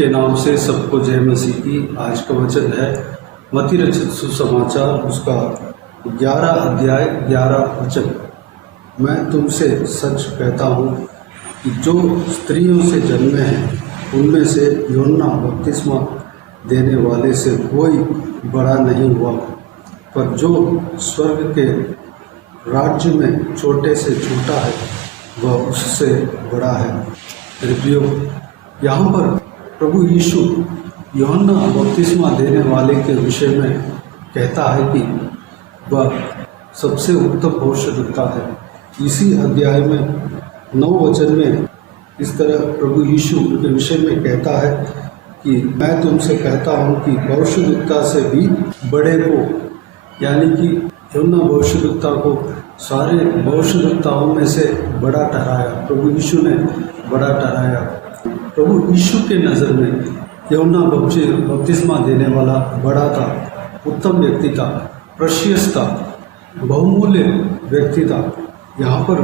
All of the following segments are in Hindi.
के नाम से सबको जय मसीह की। आज का वचन है मत्ती रचित सुसमाचार, उसका 11 अध्याय 11 वचन। मैं तुमसे सच कहता हूँ कि जो स्त्रियों से जन्मे हैं उनमें से यूहन्ना बपतिस्मा देने वाले से कोई बड़ा नहीं हुआ, पर जो स्वर्ग के राज्य में छोटे से छोटा है वह उससे बड़ा है। मेरे प्रियो, यहाँ पर प्रभु यीशु यूहन्ना बपतिस्मा देने वाले के विषय में कहता है कि वह सबसे उत्तम भविष्यद्वक्ता है। इसी अध्याय में 9 वचन में इस तरह प्रभु यीशु के विषय में कहता है कि मैं तुमसे कहता हूँ कि भविष्यद्वक्ता से भी बड़े को, यानी कि यूहन्ना भविष्यद्वक्ता को सारे भविष्यद्वक्ताओं में से बड़ा ठहराया। प्रभु यीशु ने बड़ा ठहराया। प्रभु यीशु के नज़र में यूहन्ना बपतिस्मा देने वाला बड़ा था, उत्तम व्यक्ति था, प्रेशियस था, बहुमूल्य व्यक्ति था। यहाँ पर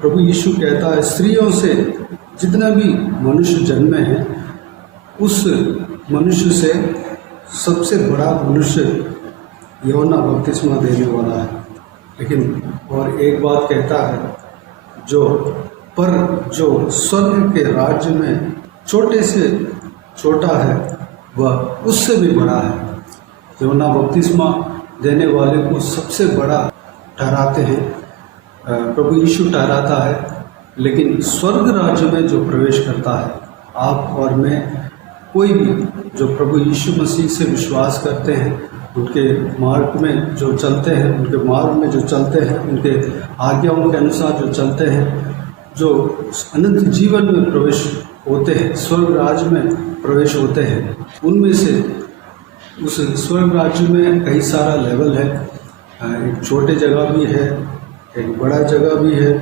प्रभु यीशु कहता है स्त्रियों से जितने भी मनुष्य जन्मे हैं उस मनुष्य से सबसे बड़ा मनुष्य यूहन्ना बपतिस्मा देने वाला है। लेकिन और एक बात कहता है, जो स्वर्ग के राज्य में छोटे से छोटा है वह उससे भी बड़ा है। यूहन्ना बपतिस्मा देने वाले को सबसे बड़ा ठहराते हैं, प्रभु यीशु ठहराता है। लेकिन स्वर्ग राज्य में जो प्रवेश करता है, आप और मैं, कोई भी जो प्रभु यीशु मसीह से विश्वास करते हैं, उनके मार्ग में जो चलते हैं, उनके मार्ग में जो चलते हैं, उनके आज्ञाओं के अनुसार जो चलते हैं, जो अनंत जीवन में प्रवेश होते हैं, स्वर्ग राज्य में प्रवेश होते हैं, उनमें से उस स्वर्ग राज्य में कई सारा लेवल है। एक छोटे जगह भी है, एक बड़ा जगह भी है।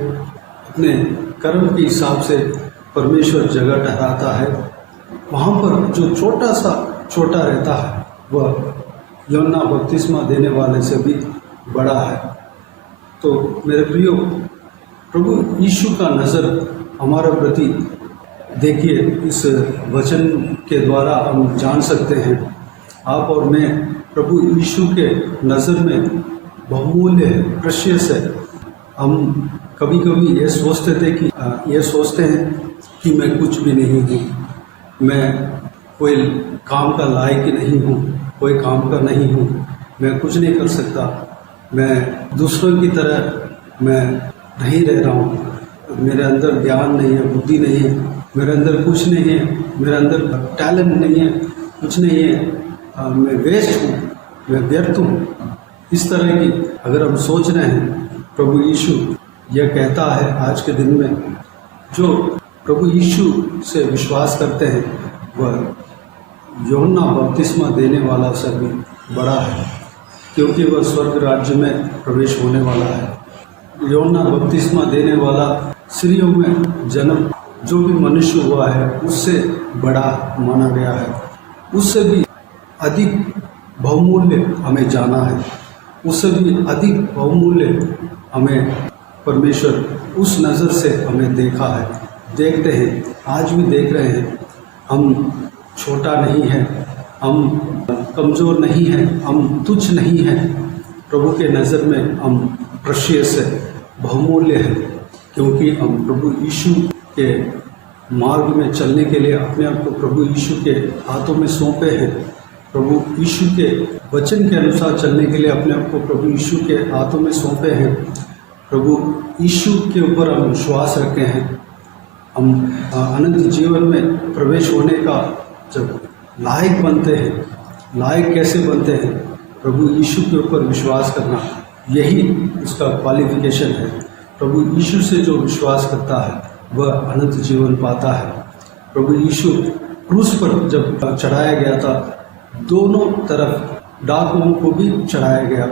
अपने कर्म के हिसाब से परमेश्वर जगह ठहराता है। वहाँ पर जो छोटा रहता है वह यूहन्ना बपतिस्मा देने वाले से भी बड़ा है। तो मेरे प्रियो, प्रभु यीशु का नज़र हमारे प्रति देखिए, इस वचन के द्वारा हम जान सकते हैं, आप और मैं प्रभु यीशु के नज़र में बहुमूल्य है, प्रेशियस है। हम कभी कभी ये सोचते हैं कि मैं कुछ भी नहीं हूँ, मैं कोई काम का लायक नहीं हूँ, कोई काम का नहीं हूँ, मैं कुछ नहीं कर सकता, मैं दूसरों की तरह मैं नहीं रह रहा हूँ, मेरे अंदर ज्ञान नहीं है, बुद्धि नहीं है, मेरे अंदर कुछ नहीं है, मेरे अंदर टैलेंट नहीं है, कुछ नहीं है, मैं वेस्ट हूँ, मैं व्यर्थ हूँ। इस तरह की अगर हम सोच रहे हैं, प्रभु यीशु यह कहता है आज के दिन में, जो प्रभु यीशु से विश्वास करते हैं वह यूहन्ना बपतिस्मा देने वाला से भी बड़ा है, क्योंकि वह स्वर्ग राज्य में प्रवेश होने वाला है। यूहन्ना बपतिस्मा देने वाला स्त्रियों में जन्म जो भी मनुष्य हुआ है उससे बड़ा माना गया है, उससे भी अधिक बहुमूल्य हमें जाना है, उससे भी अधिक बहुमूल्य हमें परमेश्वर उस नज़र से हमें देखा है, देखते हैं, आज भी देख रहे हैं। हम छोटा नहीं है, हम कमज़ोर नहीं हैं, हम तुच्छ नहीं हैं। प्रभु के नज़र में हम प्रेशियस है, बहुमूल्य है, क्योंकि हम प्रभु यीशु के मार्ग में चलने के लिए अपने आप को प्रभु यीशु के हाथों में सौंपे हैं। प्रभु यीशु के वचन के अनुसार चलने के लिए अपने आप को प्रभु यीशु के हाथों में सौंपे हैं। प्रभु यीशु के ऊपर हम विश्वास रखते हैं। हम अनंत जीवन में प्रवेश होने का जब लायक बनते हैं, लायक कैसे बनते हैं? प्रभु यीशु के ऊपर विश्वास करना, यही उसका क्वालिफिकेशन है। प्रभु यीशु से जो विश्वास करता है वह अनंत जीवन पाता है। प्रभु यीशु क्रूस पर जब चढ़ाया गया था, दोनों तरफ डाकुओं को भी चढ़ाया गया,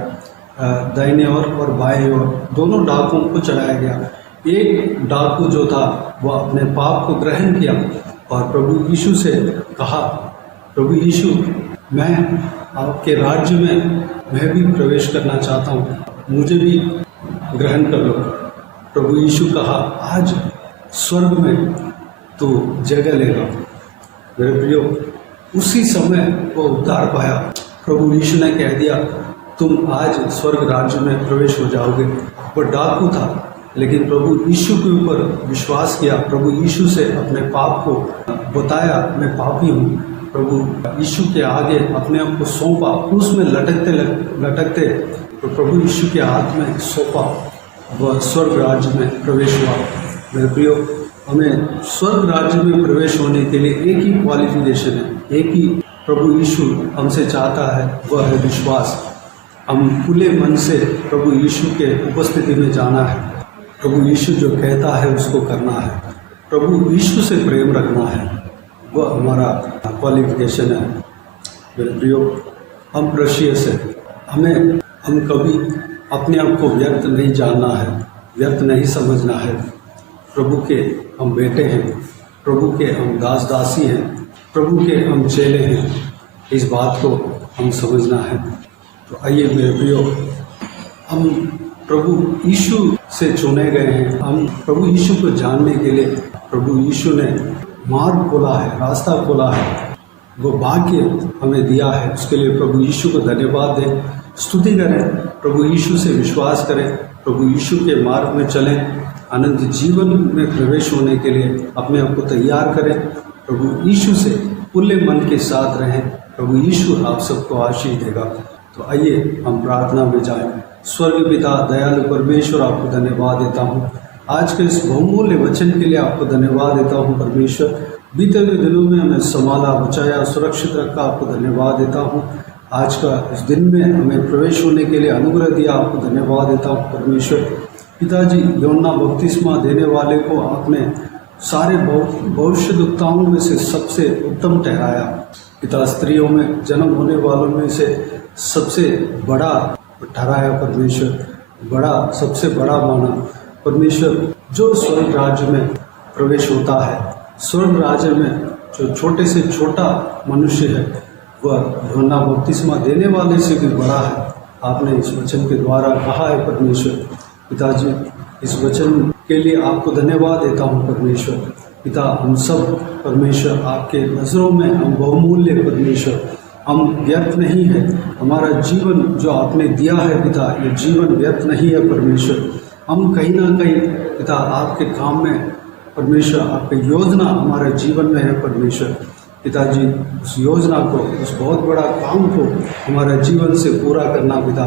दाहिने ओर और बाएं ओर दोनों डाकुओं को चढ़ाया गया। एक डाकू जो था वह अपने पाप को ग्रहण किया और प्रभु यीशु से कहा, प्रभु यीशु, मैं आपके राज्य में मैं भी प्रवेश करना चाहता हूँ, मुझे भी ग्रहण कर लो। प्रभु यीशु कहा, आज स्वर्ग में तो जगह लेगा, मेरे प्रियो, उसी समय वो उद्धार पाया। प्रभु यीशु ने कह दिया तुम आज स्वर्ग राज्य में प्रवेश हो जाओगे। वो डाकू था, लेकिन प्रभु यीशु के ऊपर विश्वास किया, प्रभु यीशु से अपने पाप को बताया, मैं पापी हूँ। प्रभु यीशु के आगे अपने आप को सौंपा, उसमें लटकते तो प्रभु यीशु के हाथ में सौंपा, वह स्वर्ग राज्य में प्रवेश हुआ। मेरे प्रियो, हमें स्वर्ग राज्य में प्रवेश होने के लिए एक ही क्वालिफिकेशन है, एक ही प्रभु यीशु हमसे चाहता है, वह है विश्वास। हम खुले मन से प्रभु यीशु के उपस्थिति में जाना है, प्रभु यीशु जो कहता है उसको करना है, प्रभु यीशु से प्रेम रखना है, वह हमारा क्वालिफिकेशन है। मेरे प्रियो, हम प्रेशियस है, हम कभी अपने आप को व्यर्थ नहीं जानना है, व्यर्थ नहीं समझना है। प्रभु के हम बेटे हैं, प्रभु के हम दास दासी हैं, प्रभु के हम चेले हैं, इस बात को हम समझना है। तो आइए मेरे प्रियो, हम प्रभु यीशु से चुने गए हैं। हम प्रभु यीशु को जानने के लिए प्रभु यीशु ने मार्ग खोला है, रास्ता खोला है, वो भाग्य हमें दिया है। उसके लिए प्रभु यीशु को धन्यवाद दें, स्तुति करें, प्रभु यीशु से विश्वास करें, प्रभु यीशु के मार्ग में चलें, अनंत जीवन में प्रवेश होने के लिए अपने आप को तैयार करें। प्रभु यीशु से खुले मन के साथ रहें, प्रभु यीशु आप सबको आशीष देगा। तो आइए हम प्रार्थना में जाएं। स्वर्ग पिता दयालु परमेश्वर, आपको धन्यवाद देता हूँ आज के इस बहुमूल्य वचन के लिए, आपको धन्यवाद देता हूँ परमेश्वर। बीते हुए दिनों में हमें संभाला, बचाया, सुरक्षित रखा, आपको धन्यवाद देता हूँ। आज का इस दिन में हमें प्रवेश होने के लिए अनुग्रह दिया, आपको धन्यवाद देता हूँ परमेश्वर। पिताजी, यूहन्ना बपतिस्मा देने वाले को आपने सारे भविष्यद्वक्ताओं में से सबसे उत्तम ठहराया। पिता, स्त्रियों में जन्म होने वालों में से सबसे बड़ा ठहराया परमेश्वर, सबसे बड़ा माना परमेश्वर। जो स्वर्ग राज्य में प्रवेश होता है, स्वर्ग राज्य में जो छोटे से छोटा मनुष्य है, वह यूहन्ना बपतिस्मा देने वाले से भी बड़ा है। आपने इस वचन के द्वारा कहा है परमेश्वर। पिताजी, इस वचन के लिए आपको धन्यवाद देता हूँ परमेश्वर। पिता, हम सब परमेश्वर आपके नज़रों में हम बहुमूल्य परमेश्वर, हम व्यर्थ नहीं है। हमारा जीवन जो आपने दिया है पिता, ये जीवन व्यर्थ नहीं है परमेश्वर। हम कहीं ना कहीं पिता आपके काम में परमेश्वर, आपकी योजना हमारे जीवन में है परमेश्वर। पिताजी, उस योजना को, उस बहुत बड़ा काम को हमारे जीवन से पूरा करना पिता।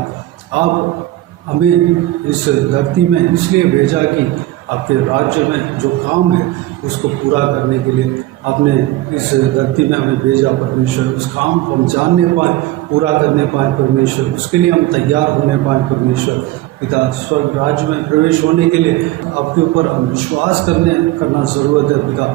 आप हमें इस धरती में इसलिए भेजा कि आपके राज्य में जो काम है उसको पूरा करने के लिए आपने इस धरती में हमें भेजा परमेश्वर। उस काम को हम जानने पाएँ, पूरा करने पाएँ परमेश्वर, उसके लिए हम तैयार होने पाएँ परमेश्वर। पिता, स्वर्ग राज्य में प्रवेश होने के लिए आपके ऊपर हम विश्वास करना ज़रूरत है पिता।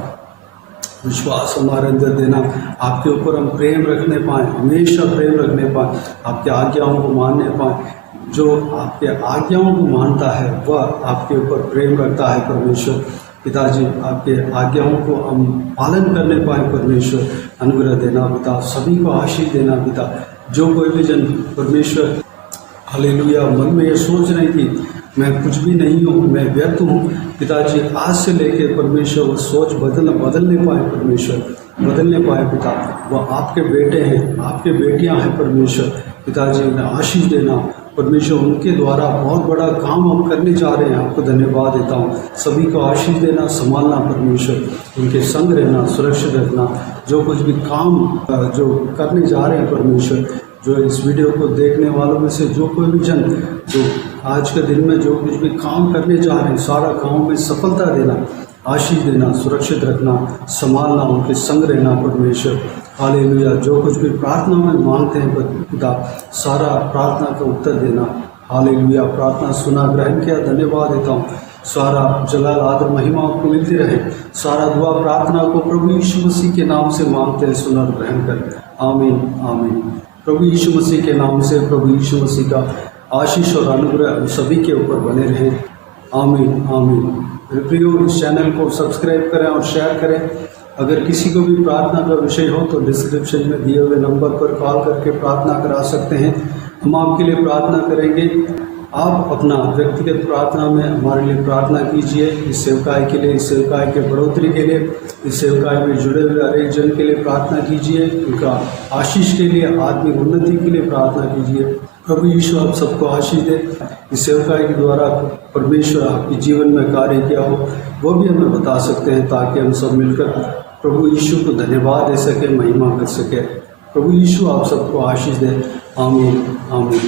विश्वास हमारे अंदर देना, आपके ऊपर हम प्रेम रखने पाएँ, हमेशा प्रेम रखने पाएँ, आपके आज्ञाओं को मानने पाएँ। जो आपके आज्ञाओं को मानता है वह आपके ऊपर प्रेम रखता है परमेश्वर। पिताजी, आपके आज्ञाओं को हम पालन करने पाए परमेश्वर, अनुग्रह देना पिता, सभी को आशीष देना पिता। जो कोई भी जन परमेश्वर हालेलुया मन में ये सोच रहे कि मैं कुछ भी नहीं हूँ, मैं व्यर्थ हूँ, पिताजी आज से लेकर परमेश्वर वो सोच बदलने पाए परमेश्वर, बदलने पाए पिता। वह आपके बेटे हैं, आपके बेटियाँ हैं परमेश्वर। पिताजी, उन्हें आशीष देना परमेश्वर, उनके द्वारा बहुत बड़ा काम हम करने जा रहे हैं, आपको धन्यवाद देता हूँ। सभी को आशीष देना, संभालना परमेश्वर, उनके संग रहना, सुरक्षित रखना। जो कुछ भी काम जो करने जा रहे हैं परमेश्वर, जो इस वीडियो को देखने वालों में से जो कोई भी जन जो आज के दिन में जो कुछ भी काम करने जा रहे हैं, सारा काम में सफलता देना, आशीष देना, सुरक्षित रखना, संभालना, उनके संग रहना परमेश्वर। हालेलुया। जो कुछ भी प्रार्थना में मांगते हैं पिता, सारा प्रार्थना का उत्तर देना। हालेलुया। प्रार्थना सुना, ग्रहण किया, धन्यवाद देता हूँ। सारा जलाल आदर महिमा आपको मिलती रहे। सारा दुआ प्रार्थना को प्रभु यीशु मसीह के नाम से मांगते हैं, सुना ग्रहण कर। आमीन आमीन। प्रभु यीशु मसीह के नाम से प्रभु यीशु मसीह का आशीष और अनुग्रह सभी के ऊपर बने रहे। आमीन आमीन। प्रियो, इस चैनल को सब्सक्राइब करें और शेयर करें। अगर किसी को भी प्रार्थना का विषय हो तो डिस्क्रिप्शन में दिए हुए नंबर पर कॉल करके प्रार्थना करा सकते हैं। हम आपके लिए प्रार्थना करेंगे। आप अपना व्यक्तिगत प्रार्थना में हमारे लिए प्रार्थना कीजिए, इस सेवकाई के लिए, इस सेवकाई के बढ़ोतरी के लिए, इस सेवकाई में जुड़े हुए हर एक जन के लिए प्रार्थना कीजिए, उनका आशीष के लिए, आत्मिक उन्नति के लिए प्रार्थना कीजिए। प्रभु यीशु आप सबको आशीष दे। इस सेवकाई के द्वारा परमेश्वर आपके जीवन में कार्य किया हो वो भी हमें बता सकते हैं, ताकि हम सब मिलकर प्रभु यीशु को धन्यवाद दे सके, महिमा कर सके। प्रभु यीशु आप सबको आशीष दे। आमीन आमीन।